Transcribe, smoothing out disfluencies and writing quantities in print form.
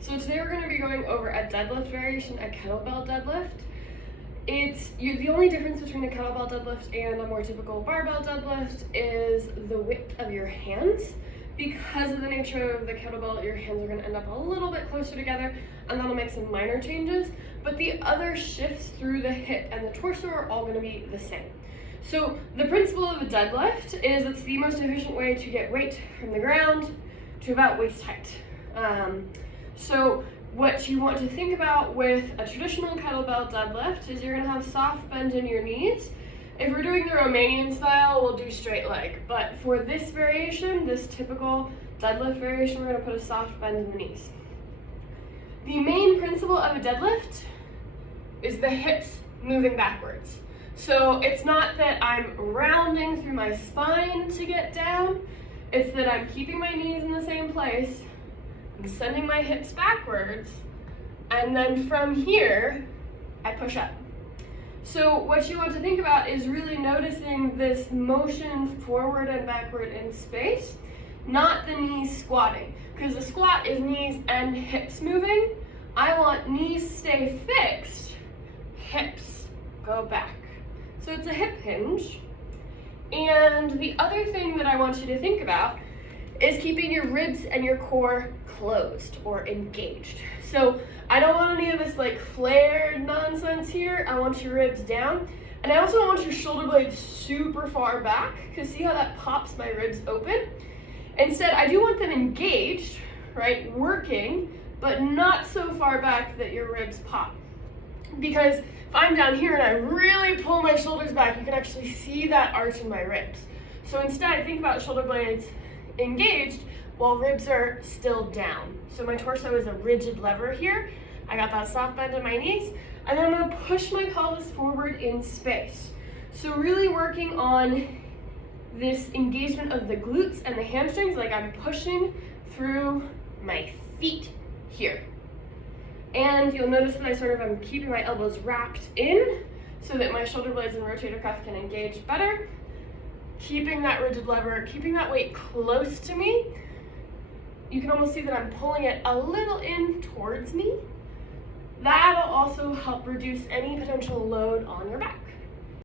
So today we're going to be going over a deadlift variation, a kettlebell deadlift. The only difference between a kettlebell deadlift and a more typical barbell deadlift is the width of your hands. Because of the nature of the kettlebell, your hands are going to end up a little bit closer together, and that'll make some minor changes. But the other shifts through the hip and the torso are all going to be the same. So the principle of a deadlift is it's the most efficient way to get weight from the ground to about waist height. So what you want to think about with a traditional kettlebell deadlift is you're going to have soft bend in your knees. If we're doing the Romanian style, we'll do straight leg. But for this variation, this typical deadlift variation, we're going to put a soft bend in the knees. The main principle of a deadlift is the hips moving backwards. So it's not that I'm rounding through my spine to get down, it's that I'm keeping my knees in the same place, I'm sending my hips backwards, and then from here, I push up. So what you want to think about is really noticing this motion forward and backward in space, not the knees squatting, because the squat is knees and hips moving. I want knees stay fixed, hips go back. So it's a hip hinge. And the other thing that I want you to think about is keeping your ribs and your core closed or engaged. So I don't want any of this like flared nonsense here. I want your ribs down. And I also don't want your shoulder blades super far back, because see how that pops my ribs open? Instead, I do want them engaged, right, working, but not so far back that your ribs pop. Because if I'm down here and I really pull my shoulders back, you can actually see that arch in my ribs. So instead, think about shoulder blades engaged while ribs are still down. So my torso is a rigid lever here. I got that soft bend in my knees, and then I'm gonna push my pelvis forward in space. So really working on this engagement of the glutes and the hamstrings, like I'm pushing through my feet here. And you'll notice that I am keeping my elbows wrapped in so that my shoulder blades and rotator cuff can engage better. Keeping that rigid lever, keeping that weight close to me. You can almost see that I'm pulling it a little in towards me. That'll also help reduce any potential load on your back.